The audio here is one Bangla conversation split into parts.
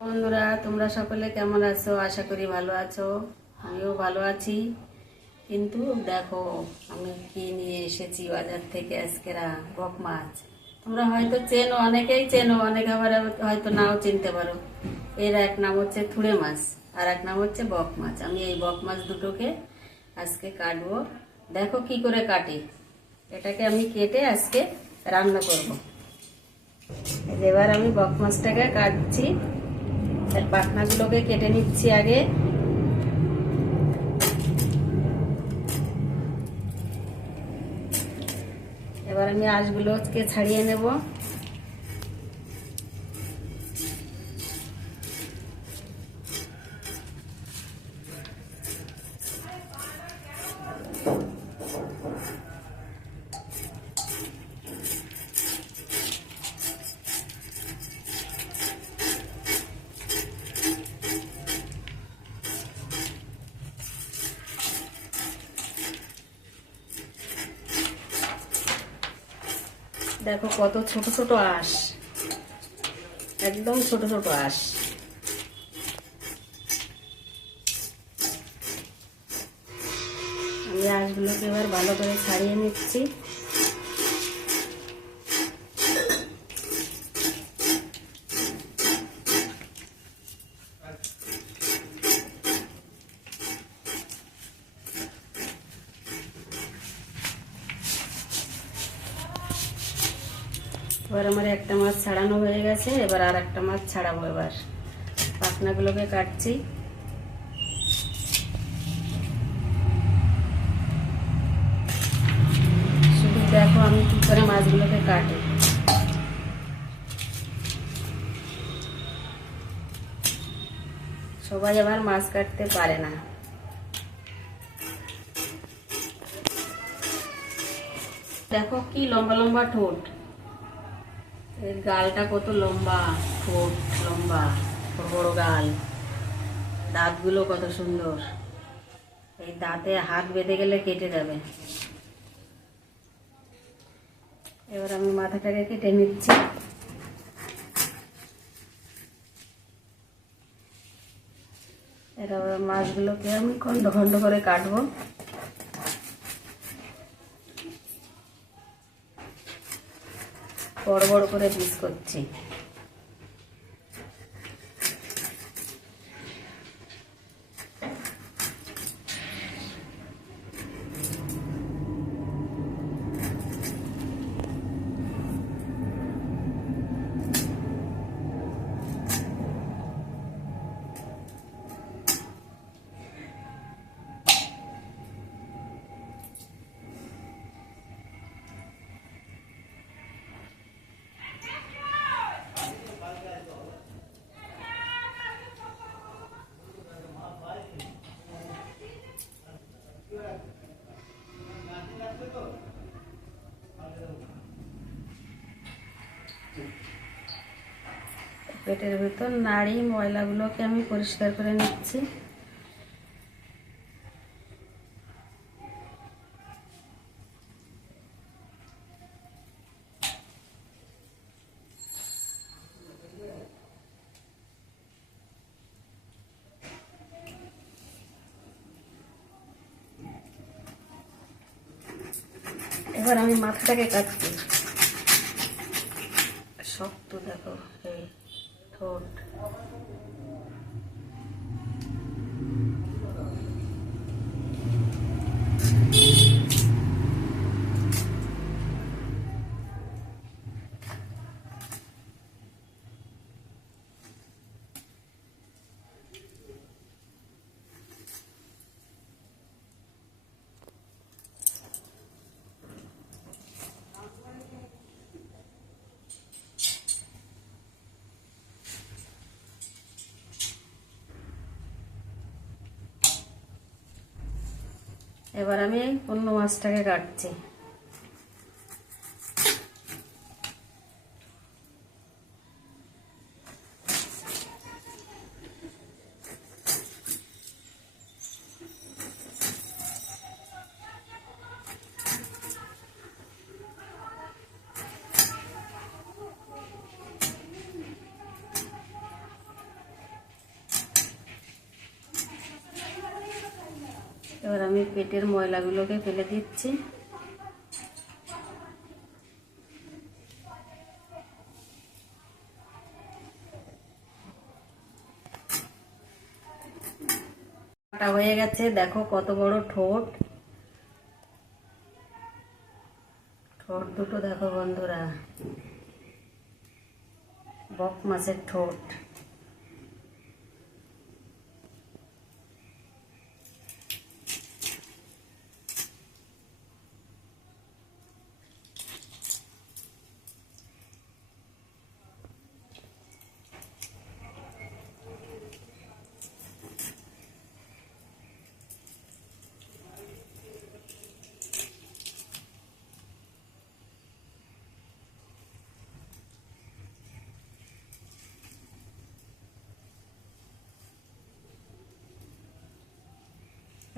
বন্ধুরা, তোমরা সকলে কেমন আছো? আশা করি ভালো আছো। আমিও ভালো আছি। কিন্তু দেখো, আমি কি নিয়ে এসেছি বাজার থেকে। আজকেরা বক মাছ। তোমরা হয়তো চেনো, অনেকেই চেনো, অনেকে আবার হয়তো নাও চিনতে পারো। এর এক নাম হচ্ছে থুড়ে মাছ, আর এক নাম হচ্ছে বক মাছ। আমি এই বক মাছ দুটোকে আজকে কাটবো। দেখো কি করে কাটি। এটাকে আমি কেটে আজকে রান্না করব। এবার আমি বক মাছটাকে কাটছি। এর পাখনাগুলোকে কেটে নিচ্ছি আগে। এবার আমি আঁশগুলোকে ছাড়িয়ে নেব। দেখো কত ছোট ছোট আঁশ, একদম ছোট ছোট আঁশ। আমি আঁশগুলোকে এবার ভালো করে ছাড়িয়ে নিচ্ছি। এবার আমার একটা মাছ ছাড়ানো হয়ে গেছে। এবার আর একটা মাছ ছাড়াবো। এবার পাখনাগুলোকে কাটছি। শুধু দেখো আমি কি করে মাছগুলোকে কাটি। সবাই আবার মাছ কাটতে পারে না। দেখো কি লম্বা লম্বা ঠোঁট। এর গালটা কত লম্বা, ঠোঁট লম্বা, বড় বড় গাল, দাঁতগুলো কত সুন্দর। এই দাঁতে হাত বেঁধে গেলে কেটে যাবে। এবার আমি মাথাটাকে কেটে নিচ্ছি। এবার মাছগুলোকে আমি খন্ড খন্ড করে কাটবো। বড় বড় করে পিস করছি। পেটের ভেতর নাড়ি ময়লাগুলোকে আমি পরিষ্কার করে নিচ্ছি। এবার আমি মাথাটাকে কাটছি। শক্ত দেখো এই ঠোঁট। এবার আমি অন্য মাছটাকে কাটছি। এবার আমি পেটের ময়লাগুলোকে ফেলে দিচ্ছি। কাটা হয়ে গেছে, দেখো কত বড় ঠোঁট। ঠোঁট দুটো দেখো বন্ধুরা, বক মাছের ঠোঁট।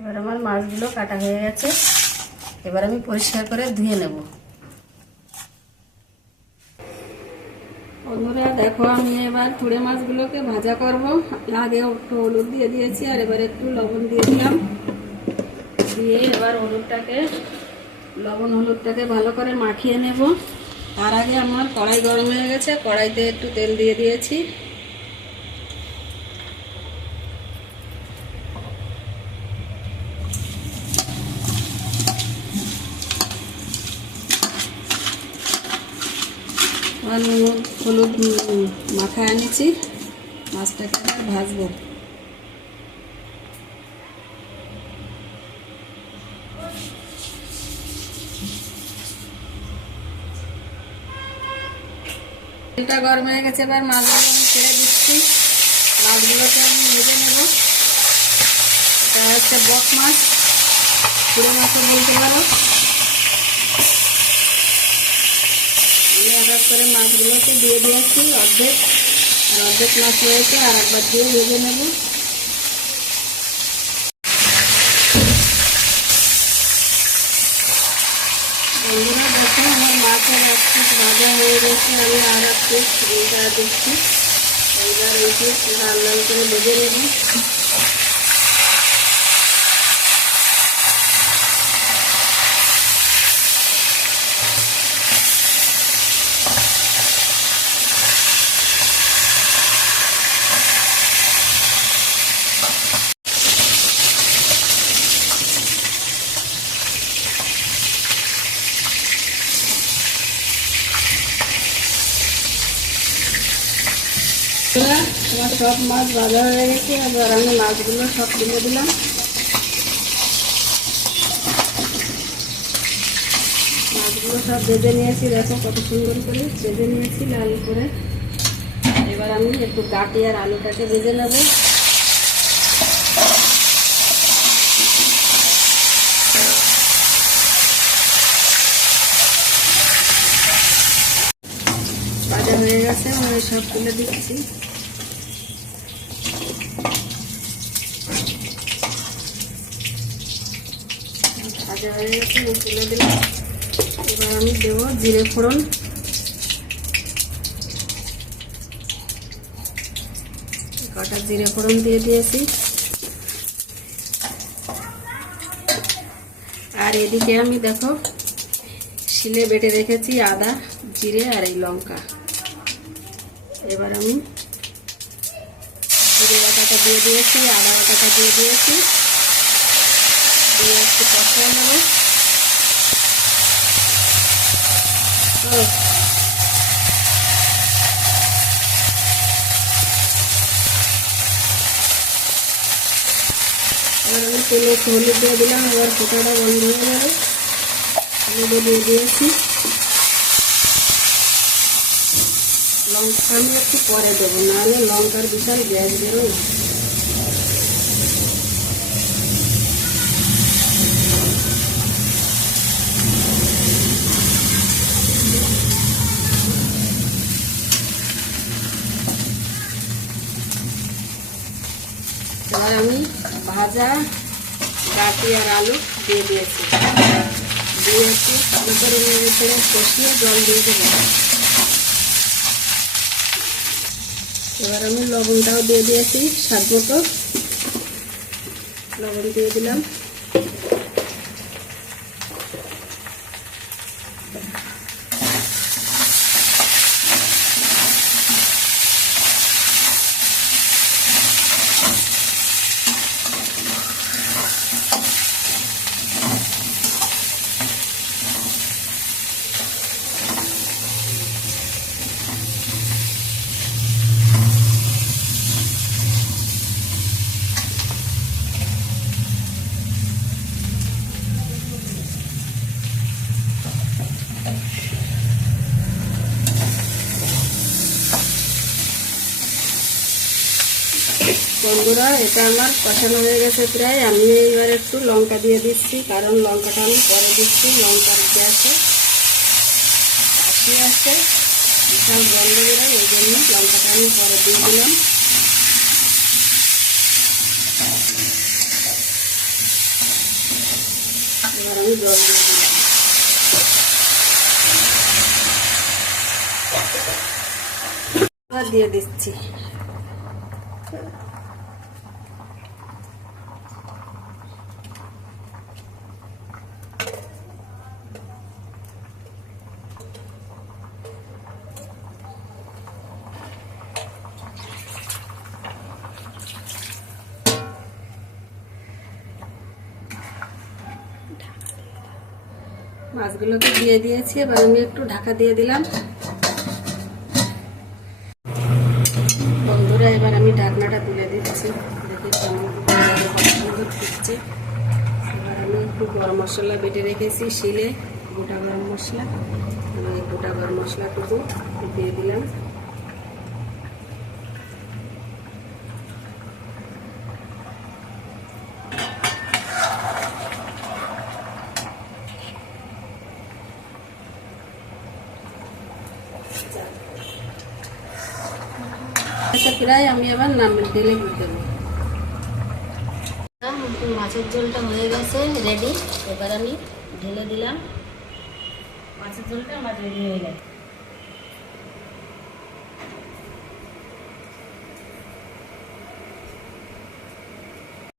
এবার আমার মাছগুলো কাটা হয়ে গেছে, এবার আমি পরিষ্কার করে ধুয়ে নেব। বন্ধুরা দেখো, আমি এবার তুড়ে মাছগুলোকে ভাজা করব। আগে একটু হলুদ দিয়ে দিয়েছি, আর এবার একটু লবণ দিয়ে দিলাম। দিয়ে এবার লবণ হলুদটাকে ভালো করে মাখিয়ে নেব। তার আগে আমার কড়াই গরম হয়ে গেছে, কড়াইতে একটু তেল দিয়ে দিয়েছি। হলুদ মাখায় আনিছি, মাছটাকে ভাজবো। তেলটা গরম হয়ে গেছে, এবার মাছগুলো আমি ছেড়ে দিচ্ছি। মাছগুলোকে আমি ভেজে নেব। এটা হচ্ছে বক মাছ, পুরো মাছও বলতে পারো। আমি এক করে মাছগুলোকে দিয়ে দিয়েছি অর্ধেক, আর অর্ধেক মাছ রয়েছে, আর একবার দিয়ে ভেজে নেব। বন্ধুরা দেখো, আমার মাছের এক পিস ভাজা হয়ে গেছে। আমি আর এক পিস এইটা দিচ্ছি। এইবার এই পিস লাল লাল করে ভেজে নেব। আমার সব মাছ ভাজা হয়ে গেছে, এবার আমি মাছগুলো সব তুলে দিলাম। মাছগুলো সব ভেজে নিয়েছি, দেখো কত সুন্দর করে ভেজে নিয়েছি লাল করে। এবার আমি একটু কাটি আর আলুটাকে ভেজে নেব। ভাজা হয়ে গেছে, আমি সব তুলে দিচ্ছি। ভাজা হয়ে গেছে, আমি তুলে দিলাম। এবার আমি দেবো জিরে ফোড়ন। কটা জিরে ফোড়ন দিয়ে দিয়েছি। আর এদিকে আমি দেখো শিলে বেটে রেখেছি আদা, জিরে আর এই লঙ্কা। এবার আমি জিরে বাটাটা দিয়ে দিয়েছি, আদা বাটাটা দিয়ে দিয়েছি, দিয়ে একটু কষিয়ে নেব। এবার আমি তেলে একটু হলুদ দিয়ে দিলাম। এবার ফোটাটা বন্ধ হয়ে যাবে। হলুদ দিয়ে দিয়েছি, লঙ্কা আমি একটু পরে দেবো, নাহলে লঙ্কার বিশাল গ্যাস বেরোয়। এবার আমি ভাজা গাটি আর আলু দিয়ে দিয়েছি, দিয়ে একটু ভালো করে নেড়ে চেড়ে কষিয়ে জল দিয়ে দেবো। এবার আমি লবণটাও দিয়ে দিয়েছি, স্বাদ মতো লবণ দিয়ে দিলাম। বন্ধুরা, এটা আমার কষানো হয়ে গেছে প্রায়। আমি এইবার একটু লঙ্কা দিয়ে দিচ্ছি, কারণ লঙ্কাটা আমি পরে দিচ্ছি। লঙ্কার গ্যাসে কাশি আছে, বিশাল গন্ধ বেরোয়, এই জন্য লঙ্কাটা আমি পরে দিয়ে দিলাম। এবার আমি জল দিয়ে দিলাম। এবার দিয়ে দিচ্ছি মাছগুলোকে দিয়ে দিয়েছি। এবার আমি একটু ঢাকা দিয়ে দিলাম। বন্ধুরা, এবার আমি ঢাকনাটা তুলে দিচ্ছি। দেখি কেমন সুন্দর ফুটছে। এবার আমি একটু গরম মশলা বেটে রেখেছি শিলে, গোটা গরম মশলা। আমি এই গোটা গরম মশলাটুকু দিয়ে দিলাম। প্রায় আমি এবার ঢেলে দেবো। মাছের ঝোলটা হয়ে গেছে রেডি। এবার আমি ঢেলে দিলাম। মাছের ঝোলটা আমার রেডি হয়ে গেছে।